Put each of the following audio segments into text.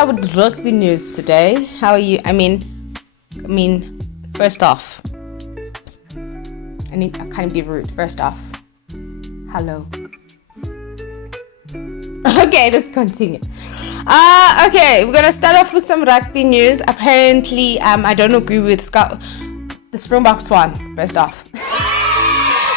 start with rugby news today. How are you? I mean, first off, I can't be rude. First off, hello. Okay, let's continue. Okay, we're gonna start off with some rugby news. Apparently, I don't agree with the Springboks won. First off,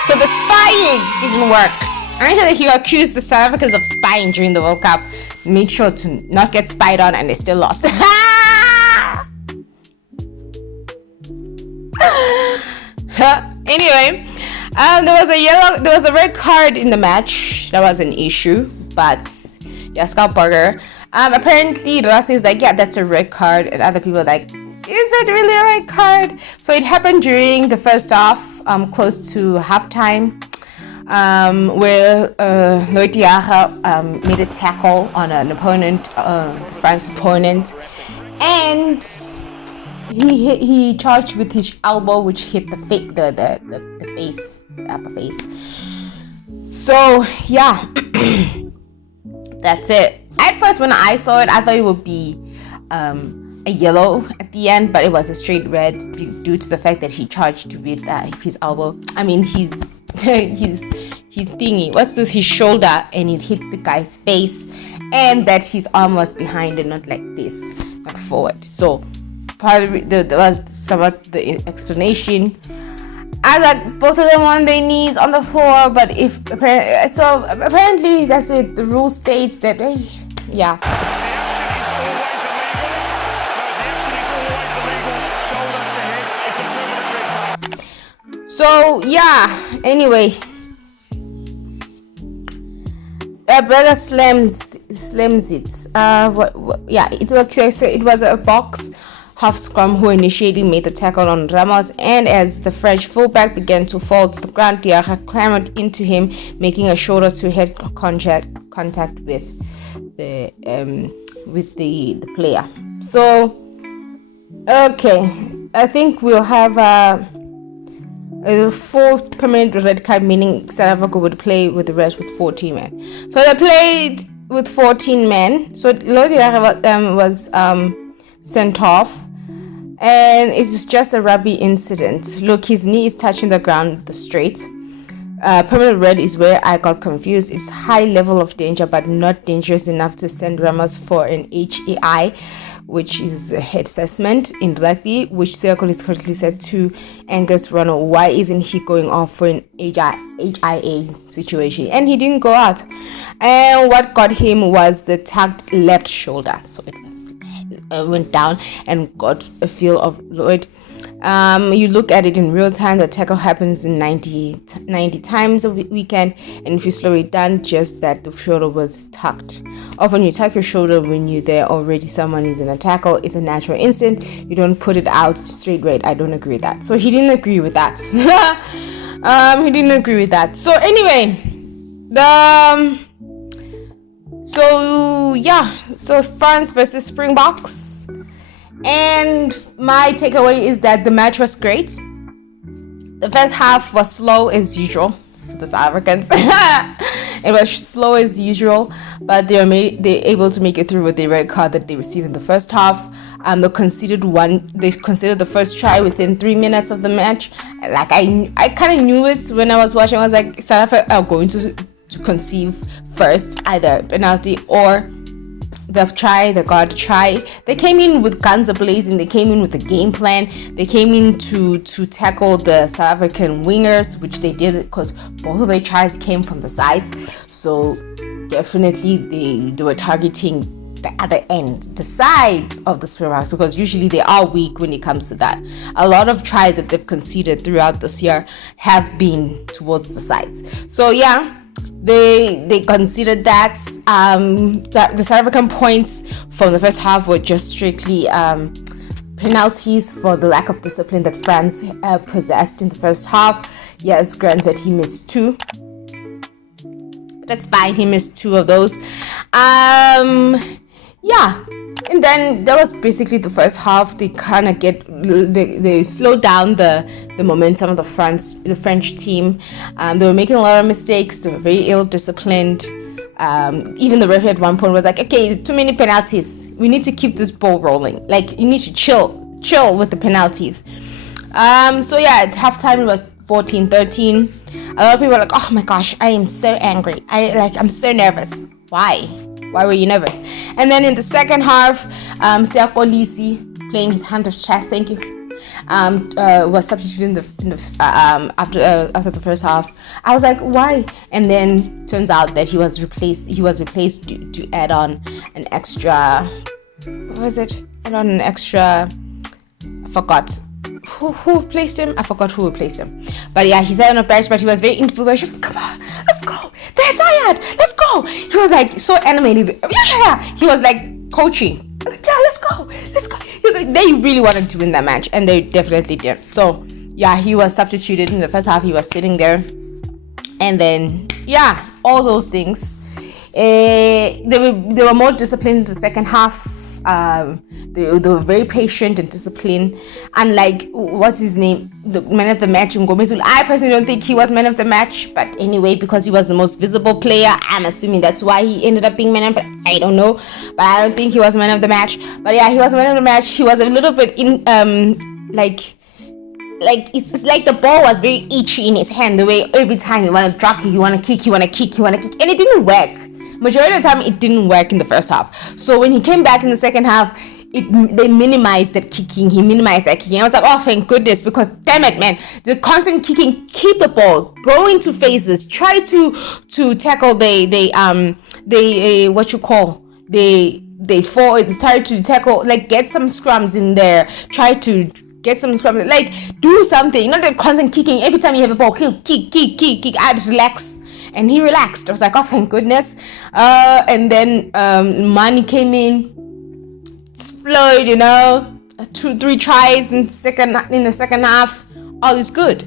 so the spying didn't work. Actually, he accused the South Africans of spying during the World Cup. Made sure to not get spied on, and they still lost. Anyway, there was a red card in the match. That was an issue, but yeah, Scott Burger. Apparently, Rossi is like, yeah, that's a red card, and other people are like, is it really a red card? So it happened during the first half, close to halftime. Where Lloyd Diarra made a tackle on an opponent, the French opponent, and he charged with his elbow, which hit the face, the upper face. So yeah, that's it. At first, when I saw it, I thought it would be a yellow at the end, but it was a straight red due to the fact that he charged with his elbow. I mean, his thingy, his shoulder, and it hit the guy's face, and that his arm was behind and not like this, not forward. So part of it, there was some of the explanation. I like both of them on their knees on the floor, but apparently that's it. The rule states that yeah. So yeah, anyway, brother slams it. Yeah, it was okay. So it was a box half scrum who initially made the tackle on Ramos, and as the French fullback began to fall to the ground, Diarra clambered into him, making a shoulder-to-head contact with the player. So okay, I think we'll have a fourth permanent red card, meaning South Africa would play with the rest with 14 men. So they played with 14 men. So Lodiara was sent off, and it was just a rugby incident. Look, his knee is touching the ground, the straight. Permanent red is where I got confused. It's high level of danger, but not dangerous enough to send Ramos for an HAI, which is a head assessment in rugby, which Circle is currently set to Angus Ronald. Why isn't he going off for an HIA situation? And he didn't go out. And what got him was the tugged left shoulder. So it went down and got a feel of Lloyd. You look at it in real time, the tackle happens in 90 times a weekend, and if you slow it down, just that the shoulder was tucked. Often you tuck your shoulder when you're there already someone is in a tackle. It's a natural instinct. You don't put it out straight right. I don't agree with that. So he didn't agree with that. So anyway, so France versus Springboks. And my takeaway is that the match was great. The first half was slow as usual for the South Africans. It was slow as usual, but they're able to make it through with the red card that they received in the first half. They conceded the first try within 3 minutes of the match. Like I kind of knew it when I was watching. I was like, South Africa are going to conceive first, either penalty or they got to try. They came in with guns a-blazing. They came in with a game plan. They came in to tackle the South African wingers, which they did because both of their tries came from the sides. So definitely they were targeting the other end, the sides of the Springboks, because usually they are weak when it comes to that. A lot of tries that they've conceded throughout this year have been towards the sides. So yeah, they considered that the South African points from the first half were just strictly penalties for the lack of discipline that France possessed in the first half. Yes, granted, he missed 2. That's fine. He missed 2 of those. Yeah. And then that was basically the first half. They kind of they slowed down the momentum of the French team. They were making a lot of mistakes. They were very ill-disciplined. Even the referee at one point was like, okay, too many penalties. We need to keep this ball rolling. Like, you need to chill with the penalties. So yeah, at halftime it was 14-13. A lot of people were like, oh my gosh, I am so angry. I'm so nervous. Why were you nervous? And then in the second half, Siakolisi, playing his hand of chess, thank you, was substituted after the first half. I was like, why? And then turns out that he was replaced to add on an extra, what was it? Add on an extra, I forgot who replaced him. I forgot who replaced him. But yeah, he sat on a bench, but he was very influential. Come on, let's go. They're tired. Let's go. He was like so animated. Yeah. He was like coaching. Like, yeah, let's go. They really wanted to win that match, and they definitely did. So yeah, he was substituted in the first half. He was sitting there, and then yeah, all those things. They were more disciplined in the second half. They were very patient and disciplined. Unlike, what's his name, the man of the match, Ngomezulu. I personally don't think he was man of the match, but anyway, because he was the most visible player, I'm assuming that's why he ended up being man of the match. I don't know, but I don't think he was man of the match. But yeah, he was man of the match. He was a little bit in like it's like the ball was very itchy in his hand, the way every time you want to drop, you want to kick, and it didn't work. Majority of the time, it didn't work in the first half. So when he came back in the second half, they minimized that kicking. He minimized that kicking. I was like, oh, thank goodness, because damn it, man, the constant kicking, keep the ball, go into phases, try to tackle they forward, try to tackle, like, get some scrums in there, try to get some scrums, like, do something, not the constant kicking. Every time you have a ball, kick, I'd relax. And he relaxed. I was like, oh, thank goodness. And then Mani came in, flowed, 2-3 tries in the second half. All is good,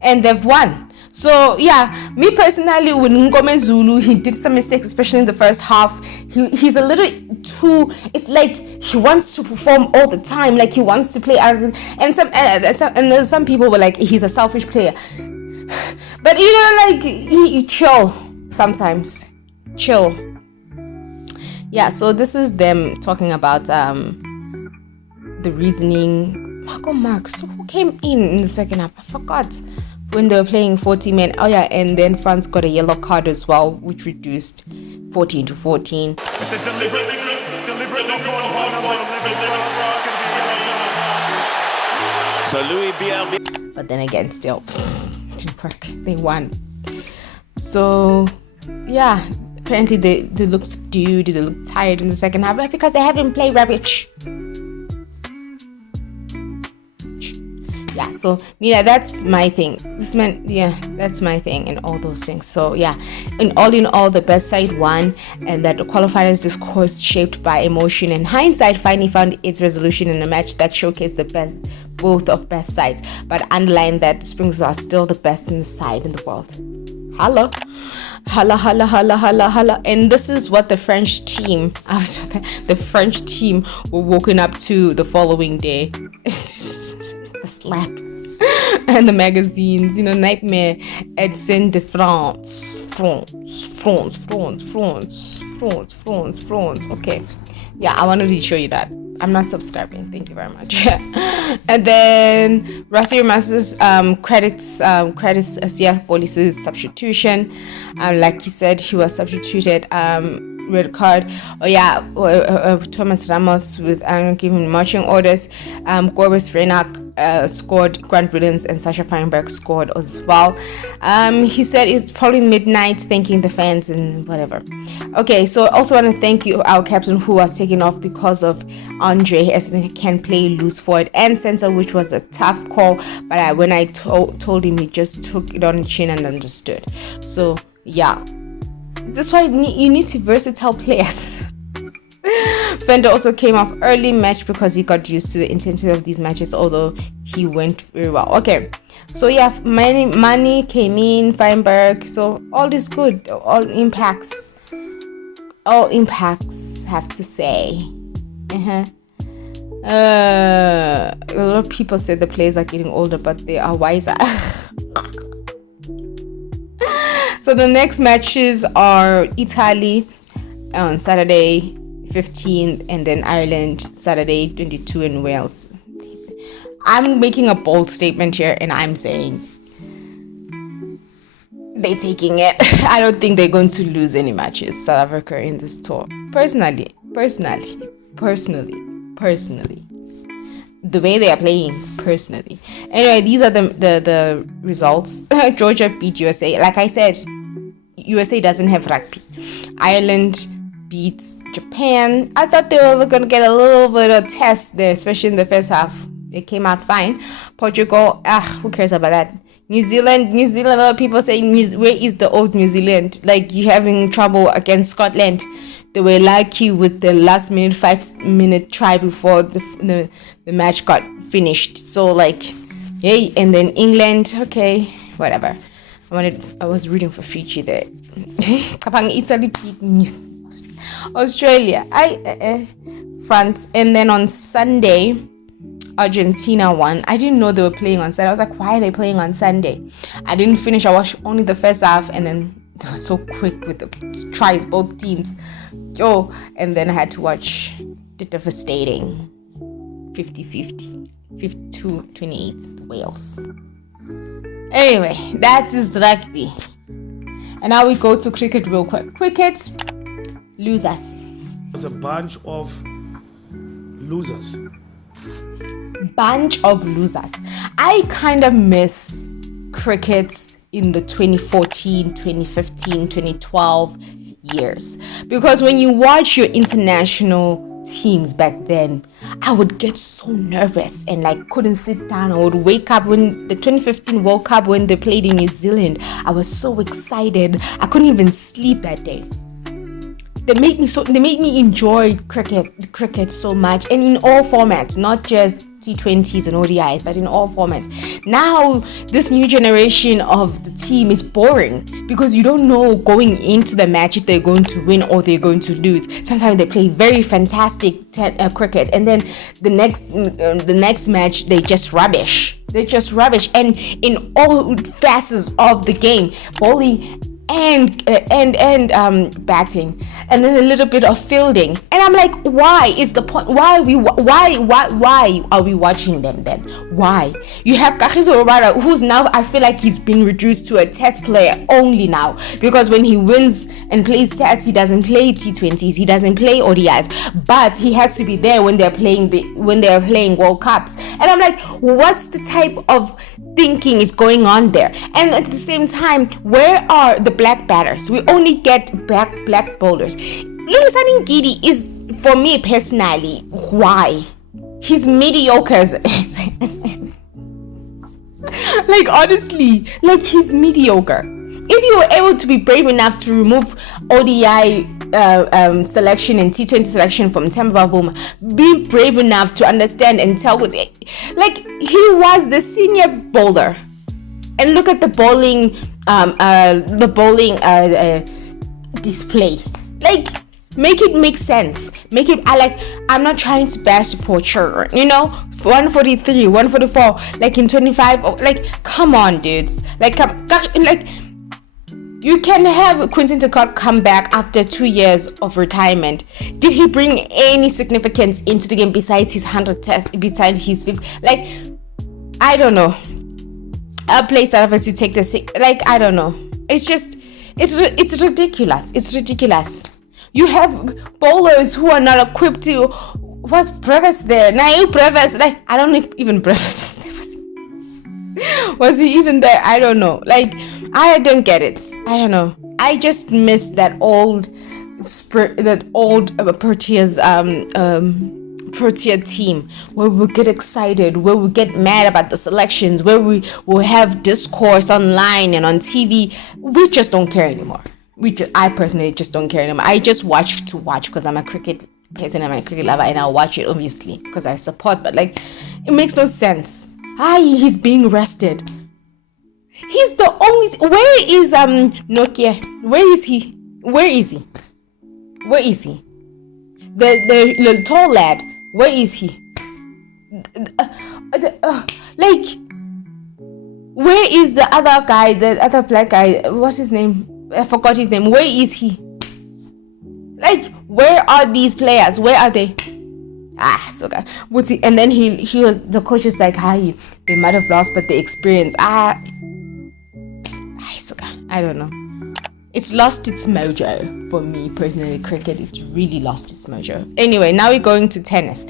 and they've won. So yeah, me personally, with Ngomezulu, he did some mistakes, especially in the first half. He's a little too. It's like he wants to perform all the time, like he wants to play. And some people were like, he's a selfish player. But like, he chill sometimes. Chill. Yeah, so this is them talking about the reasoning. Marx, who came in the second half? I forgot. When they were playing 40 men. Oh yeah, and then France got a yellow card as well, which reduced 14-14. It's a deliberate So Louis Biel. But then again, still didn't work. They won. So yeah, apparently they look subdued, they look tired in the second half because they haven't played rubbish. Yeah, so that's my thing. That's my thing, and all those things. So yeah, in all, the best side won, and that the qualifiers discourse shaped by emotion and hindsight finally found its resolution in a match that showcased the both of best sides, but underlined that the Springs are still the best in the side in the world. Holla. And this is what the French team were woken up to the following day. The slap and the magazines, nightmare at Saint de France. Okay, yeah, I wanted to show you that. I'm not subscribing, thank you very much. And then Rasir Masters credits Asia Golis's substitution. Like he said, he was substituted. Red card. Thomas Ramos with giving marching orders. Gorbis Frenak scored. Grant Williams and Sasha Feinberg scored as well. He said it's probably midnight, thanking the fans and whatever. Okay, so I also want to thank you, our captain, who was taken off because of Andre, as he can play loose forward and center, which was a tough call. But when I told him, he just took it on the chin and understood. So yeah. That's why you need versatile players. Fender also came off early match because he got used to the intensity of these matches, although he went very well. Okay, so yeah, Mani came in, Feinberg, so all is good. All impacts, have to say. A lot of people said the players are getting older, but they are wiser. So the next matches are Italy on Saturday, 15th, and then Ireland Saturday 22 in Wales. I'm making a bold statement here, and I'm saying they're taking it. I don't think they're going to lose any matches, South Africa, in this tour. Personally, the way they are playing, personally. Anyway, these are the results. Georgia beat USA. Like I said, USA doesn't have rugby. Ireland beats Japan. I thought they were going to get a little bit of test there, especially in the first half. It came out fine. Portugal, who cares about that? New Zealand, a lot of people say, where is the old New Zealand? Like, you're having trouble against Scotland. They were lucky with the last 5-minute try before the match got finished. So, like, yay. And then England, okay, whatever. I was rooting for Fiji there. Italy beat Australia. France. And then on Sunday, Argentina won. I didn't know they were playing on Sunday. I was like, why are they playing on Sunday? I didn't finish. I watched only the first half, and then they were so quick with the tries, both teams. And then I had to watch the devastating 50-50, 52-28 Wales. Anyway, that is rugby. And now we go to cricket real quick. Cricket, losers. It's a bunch of losers. I kind of miss cricket in the 2014, 2015, 2012 years, because when you watch your international teams back then, I would get so nervous and like couldn't sit down. I would wake up when the 2015 World Cup, when they played in New Zealand. I was so excited. I couldn't even sleep that day. They made me enjoy cricket so much, and in all formats, not just T20s and ODIs, but in all formats. Now, this new generation of the team is boring because you don't know going into the match if they're going to win or they're going to lose. Sometimes they play very fantastic cricket, and then the next match they just rubbish. And in all facets of the game, bowling and batting, and then a little bit of fielding, and I'm like, why is the point? Why are we watching them then? Why? You have Kagiso Rabada, who's now, I feel like he's been reduced to a test player only now, because when he wins and plays tests, he doesn't play T20s, he doesn't play ODIs, but he has to be there when they're playing World Cups. And I'm like, what's the type of thinking is going on there? And at the same time, where are the black batters? We only get black bowlers. Lingisani Ngidi is, for me personally, why? He's mediocre. Like, honestly, like, he's mediocre. If you were able to be brave enough to remove ODI selection and T20 selection from Temba Bavuma, be brave enough to understand and tell, like, he was the senior bowler, and look at the bowling display. Like, make it make sense. I'm not trying to bash the poor children, 143, 144, like in 25, like, come on, dudes. You can have Quinton de Kock come back after 2 years of retirement. Did he bring any significance into the game besides his 100 tests, besides his 50? Like, I don't know. A place out of it to take this, like, I don't know. It's just, it's ridiculous. It's ridiculous. You have bowlers who are not equipped to. Was Brevis there? Nail Brevis, like, I don't know if even Brevis was he even there? I don't know. Like, I don't get it. I don't know. I just miss that old Protea team where we get excited, where we get mad about the selections, where we will have discourse online and on TV. We just don't care anymore. I personally just don't care anymore. I just watch because I'm a cricket person, I'm a cricket lover, and I'll watch it obviously because I support. But like, it makes no sense. He's being rested. He's the only. Where is Nokia? Where is he? The tall lad. Where is he? Like, where is the other guy? The other black guy. What's his name? I forgot his name. Where is he? Like, Where are these players? Where are they? So good. And then the coach is like, hi, they might have lost, but the experience. So good. I don't know. It's lost its mojo for me personally. Cricket, it's really lost its mojo. Anyway, now we're going to tennis.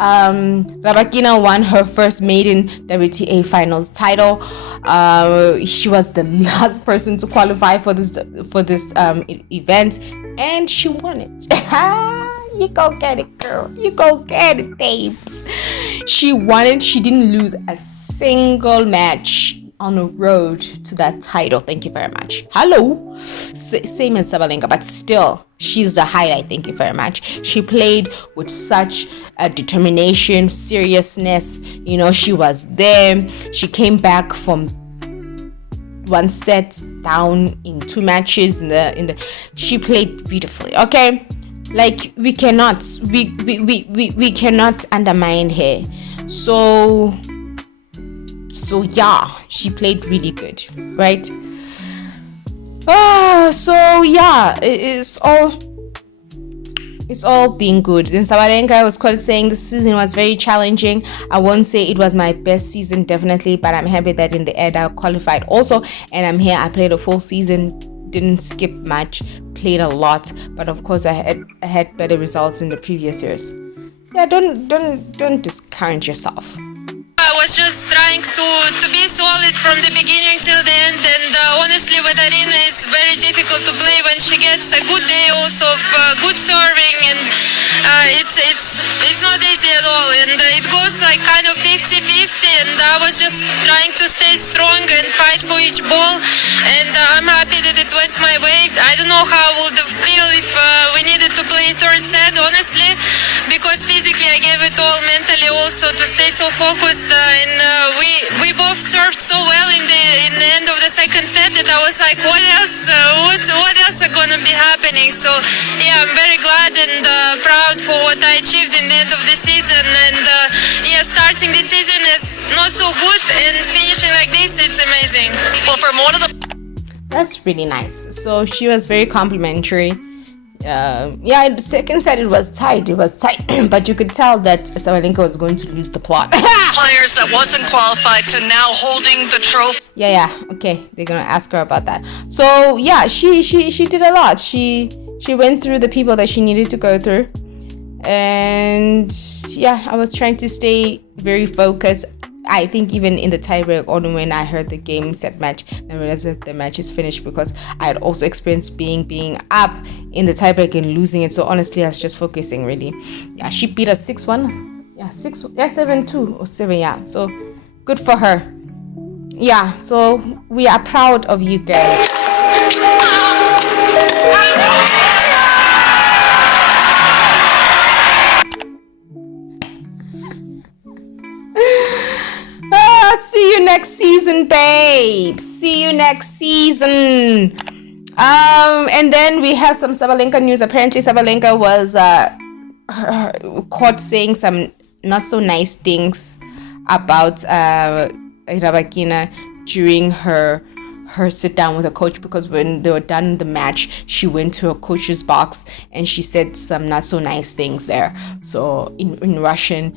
Rabakina won her first maiden WTA finals title. She was the last person to qualify for this event, and she won it. You go get it, girl. You go get it, babes. She won it. She didn't lose a single match on the road to that title. Thank you very much. Hello. Same as Sabalenka, but still, she's the highlight. Thank you very much. She played with such determination, seriousness. She was there. She came back from one set down in 2 matches. She played beautifully. Okay, like we cannot undermine her. So yeah, she played really good, right? So yeah, it's all being good. In Sabalenka, I was quite saying the season was very challenging. I won't say it was my best season, definitely, but I'm happy that in the end I qualified also, and I'm here. I played a full season, didn't skip much, played a lot, but of course I had better results in the previous years. Yeah, don't discourage yourself. I was just trying to be solid from the beginning till the end, and honestly with Arina it's very difficult to play when she gets a good day also of good serving, and it's not easy at all, and it goes like kind of 50-50, and I was just trying to stay strong and fight for each ball, and I'm happy that it went my way. I don't know how I would have feel if we needed to play third set, honestly, because physically I gave it all, mentally also, to stay so focused, and we both served so well in the end of the second set that I was like, what else are gonna be happening? So yeah, I'm very glad and proud for what I achieved in the end of the season, and starting the season is not so good and finishing like this, it's amazing. Well, from one of the That's really nice. So she was very complimentary. The second set it was tight, but you could tell that Sabalenka was going to lose the plot. Players that wasn't qualified to now holding the trophy. Okay, they're gonna ask her about that. So yeah, she did a lot. She went through the people that she needed to go through, and yeah, I was trying to stay very focused. I think even in the tiebreak, only when I heard the game set match, I realized that the match is finished, because I had also experienced being up in the tiebreak and losing it. So honestly, I was just focusing really. Yeah, she beat us 6-1. Yeah, 7-2 or 7. Yeah, so good for her. Yeah, so we are proud of you guys. See you next season, babe. See you next season. And then we have some Sabalenka news. Apparently, Sabalenka was caught saying some not so nice things about Rabakina during her sit down with a coach, because when they were done the match, she went to a coach's box and she said some not so nice things there. So in Russian,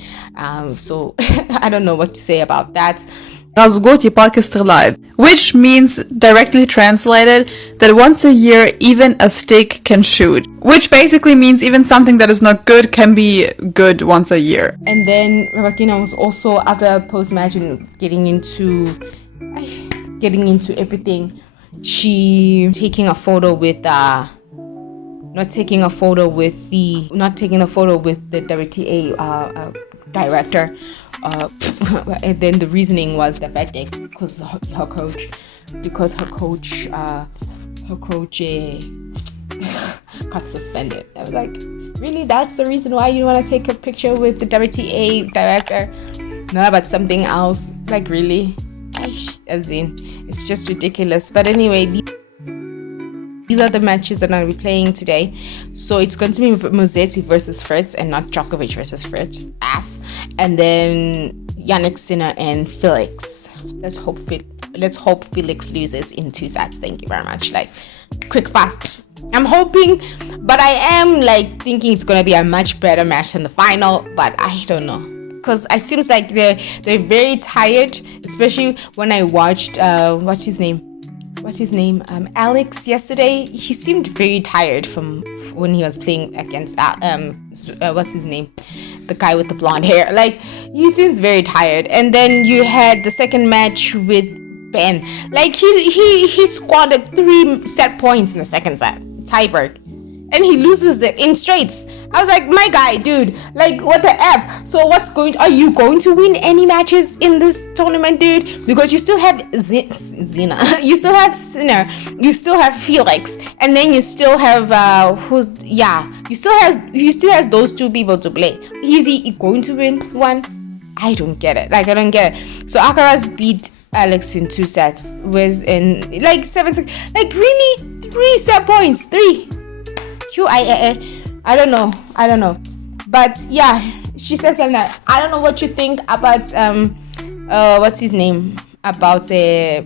so I don't know what to say about that. Разгод и палки стреляют, which means, directly translated, that once a year even a stick can shoot, which basically means even something that is not good can be good once a year. And then Rabakina was also, after post-match and getting into everything, she taking a photo with the WTA director, and then the reasoning was the fact that because her coach got suspended. I was like, really? That's the reason why you want to take a picture with the WTA director? Not about something else? Like, really? As in, it's just ridiculous. But anyway, these are the matches that I'll be playing today. So it's going to be Musetti versus Fritz, and not Djokovic versus Fritz. And then Yannick Sinner and Felix. Let's hope Felix loses in 2 sets. Thank you very much. Like, quick, fast. I'm hoping, but I am like thinking it's gonna be a much better match than the final. But I don't know, because it seems like they're very tired, especially when I watched what's his name, Alex yesterday. He seemed very tired from when he was playing against what's his name, the guy with the blonde hair. Like, he seems very tired. And then you had the second match with Ben. Like, he squandered 3 set points in the second set, tiebreak, and he loses it in straights. I was like, my guy, dude, like, what the F? So are you going to win any matches in this tournament, dude? Because you still have Zena, you still have Sinner, you still have Felix, and then you still have you still has those 2 people to play. Is he going to win one? I don't get it. Like, I don't get it. So Alcaraz beat Alex in 2 sets, was in like 7-6. Like, really, 3 set points, 3. I don't know, but yeah, she says something that I don't know what you think about what's his name, about him,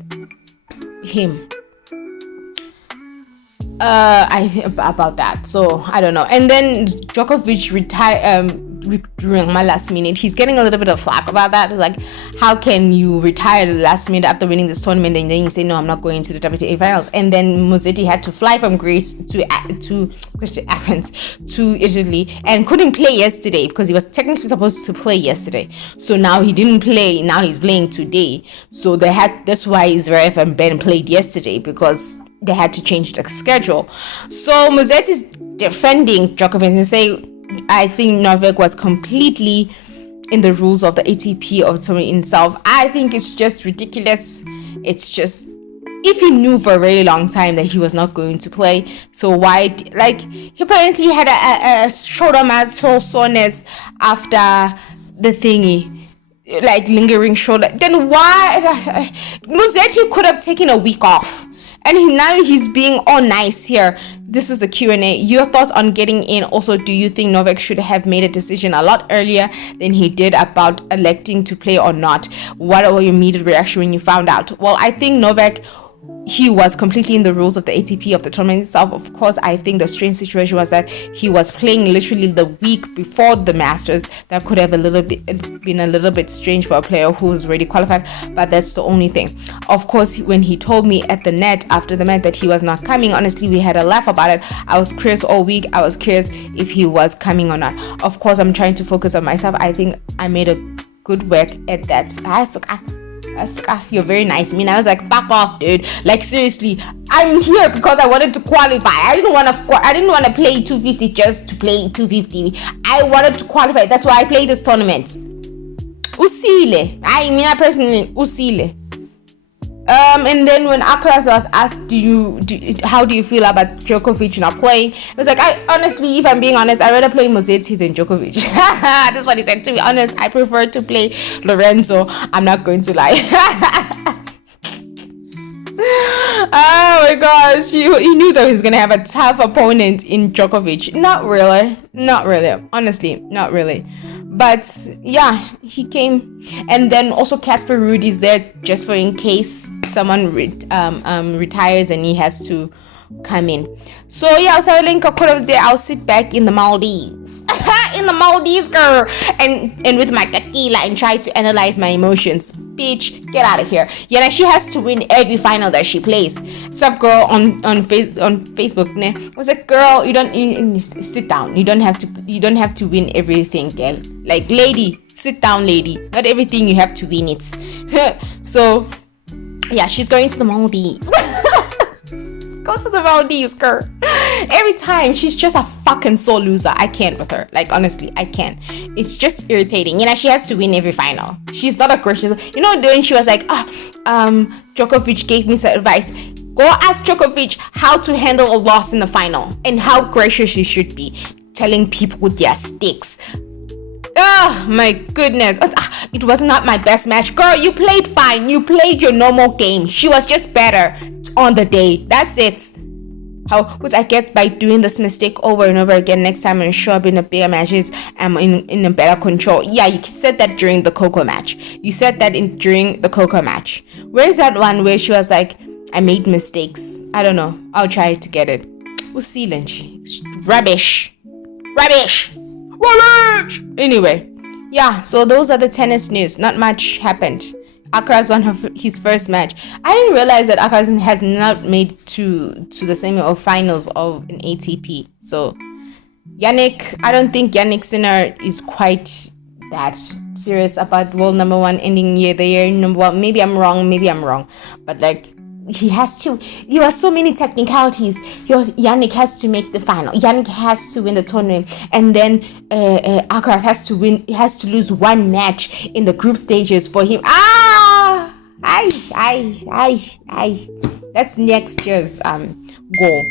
about that. So I don't know. And then Djokovic retired during my last minute. He's getting a little bit of flack about that. Like, how can you retire the last minute after winning this tournament and then you say, no, I'm not going to the WTA finals? And then Musetti had to fly from Greece to Athens to Italy and couldn't play yesterday because he was technically supposed to play yesterday. So now he didn't play. Now he's playing today. So that's why Zverev and Ben played yesterday, because they had to change the schedule. So Musetti is defending Djokovic and say, I think Novak was completely in the rules of the ATP of the tournament itself. I think it's just ridiculous. It's just, if you knew for a very long time that he was not going to play, so why, like, he apparently had a shoulder muscle soreness after the thingy, like lingering shoulder. Then why? Musetti could have taken a week off. And now he's being all nice here. This is the Q&A. Your thoughts on getting in? Also, do you think Novak should have made a decision a lot earlier than he did about electing to play or not? What was your immediate reaction when you found out? Well, I think Novak, he was completely in the rules of the ATP of the tournament itself. Of course, I think the strange situation was that he was playing literally the week before the Masters. That could have been a little bit strange for a player who was already qualified, but that's the only thing. Of course, when he told me at the net after the match that he was not coming, honestly, we had a laugh about it. I was curious all week. I was curious if he was coming or not. Of course, I'm trying to focus on myself. I think I made a good work at that. You're very nice. I mean, I was like, back off, dude. Like, seriously, I'm here because I wanted to qualify. I didn't want to play 250 just to play 250. I wanted to qualify. That's why I played this tournament. Usile. I mean, I personally usile. And then when Alcaraz was asked, how do you feel about Djokovic not playing? It was like, honestly, if I'm being honest, I'd rather play Musetti than Djokovic. That's what he said. To be honest, I prefer to play Lorenzo. I'm not going to lie. Oh my gosh, he knew that he was gonna have a tough opponent in Djokovic. Not really. Honestly, not really. But yeah, he came. And then also Casper Ruud is there just for in case someone retires and he has to come in. So yeah, I'll sit back in the Maldives. In the Maldives, girl, and with my tequila and try to analyze my emotions. Bitch, get out of here. Yeah, she has to win every final that she plays. Some girl on Facebook was like, girl, you sit down. You don't have to win everything, girl. Like, lady, sit down, lady. Not everything you have to win it. So yeah, she's going to the Maldives. Go to the Maldives, girl. Every time she's just a fucking sore loser. I can't with her. Like, honestly, I can't. It's just irritating. You know, she has to win every final. She's not a gracious. You know, when she was like, Djokovic gave me some advice. Go ask Djokovic how to handle a loss in the final and how gracious she should be, telling people with their sticks. Oh my goodness. It was not my best match. Girl, you played fine. You played your normal game. She was just better on the day. That's it. Which I guess by doing this mistake over and over again, next time and show up in the bigger matches, I'm in a better control. Yeah, you said that during the Coco match. You said that during the Coco match. Where's that one where she was like, I made mistakes? I don't know. I'll try to get it. usile nje. Rubbish. Anyway, yeah, so those are the tennis news. Not much happened. Alcaraz won his first match. I didn't realize that Alcaraz has not made to the semi or finals of an ATP. So Yannick, I don't think Yannick Sinner is quite that serious about world number one ending the year number one. Maybe I'm wrong, but like he has to. There are so many technicalities. Yannick has to make the final. Yannick has to win the tournament, and then Alcaraz has to win. He has to lose one match in the group stages for him. That's next year's goal.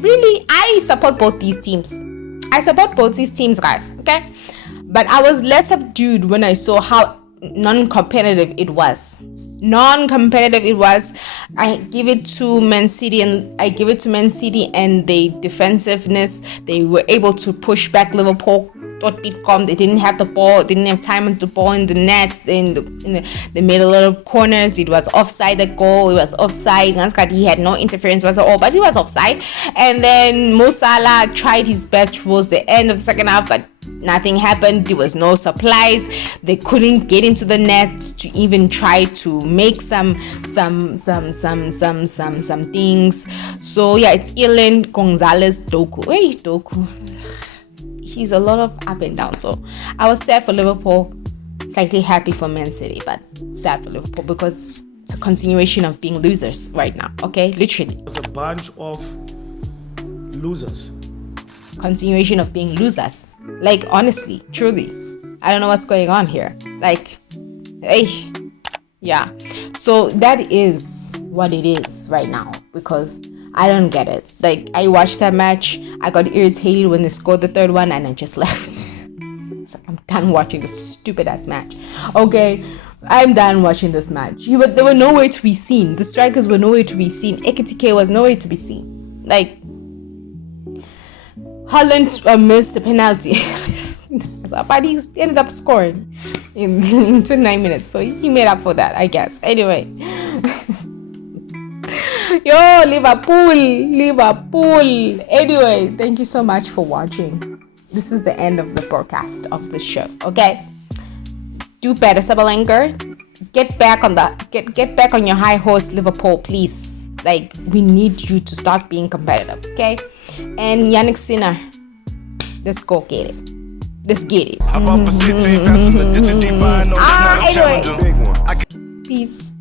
Really, I support both these teams. Guys. Okay. But I was less subdued when I saw how non-competitive it was. I give it to Man City and the defensiveness. They were able to push back Liverpool. They didn't have the ball, didn't have time to ball in the nets. They made a lot of corners. It was offside, the goal. It was offside. He had no interference whatsoever, but he was offside. And then Mo Salah tried his best towards the end of the second half, but nothing happened. There was no supplies. They couldn't get into the net to even try to make some things. So yeah, it's Ilan Gonzalez Doku. Hey, Doku. He's a lot of up and down. So I was sad for Liverpool, slightly happy for Man City, but sad for Liverpool because it's a continuation of being losers right now. Okay, literally. It's a bunch of losers. Continuation of being losers. Like, honestly, truly, I don't know what's going on here. Like, hey, yeah. So that is what it is right now because I don't get it. Like, I watched that match. I got irritated when they scored the third one and I just left. It's like, I'm done watching this stupid ass match. Okay, I'm done watching this match. They were nowhere to be seen. The strikers were nowhere to be seen. Ekitike was nowhere to be seen. Like, Holland missed a penalty. But he ended up scoring in 29 minutes. So he made up for that, I guess. Anyway. Yo, Liverpool. Anyway, thank you so much for watching. This is the end of the broadcast of the show. Okay, do better, Sabalenka. Get back on your high horse, Liverpool, please. Like, we need you to start being competitive. Okay, and Yannick Sinner, let's go get it. Let's get it. Anyway, peace.